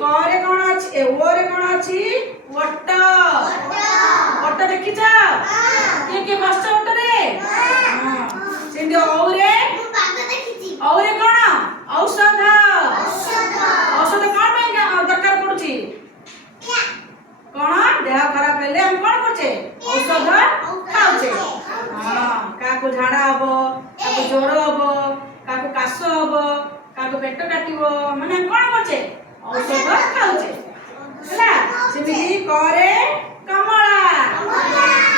करे कौन अछि ए ओरे कौन अछि वट वट देखिछ के बसछ वट रे हां सेंदी औरे औरे कौन औषध औषध कौन में दरकार पड़ुची कौन देह खराब हेले हम कौन करछे औषध खाउछे हां काको झाड़ा हबो काको ज्वर हबो काको काश हबो काको पेट काटिबो माने हम कौन करछे औषध खाउछे ହେଲା ସେମିତି କରେ କମଳା